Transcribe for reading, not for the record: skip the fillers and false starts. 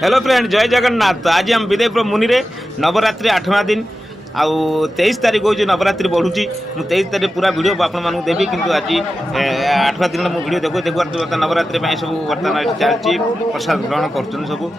Hello friend, जय जगन्नाथ। आज हम विदेपुर मुनि रे नवरात्रि 8वां दिन आउ 23 तारीख हो नवरात्रि बढ़ुची। मुझे 23 तारीख पूरा वीडियो आपको देवी किंतु आज 8वां दिन मुझे वीडियो देखो देखो नवरात्रि सब बर्तमान चलती प्रसाद ग्रहण कर सब।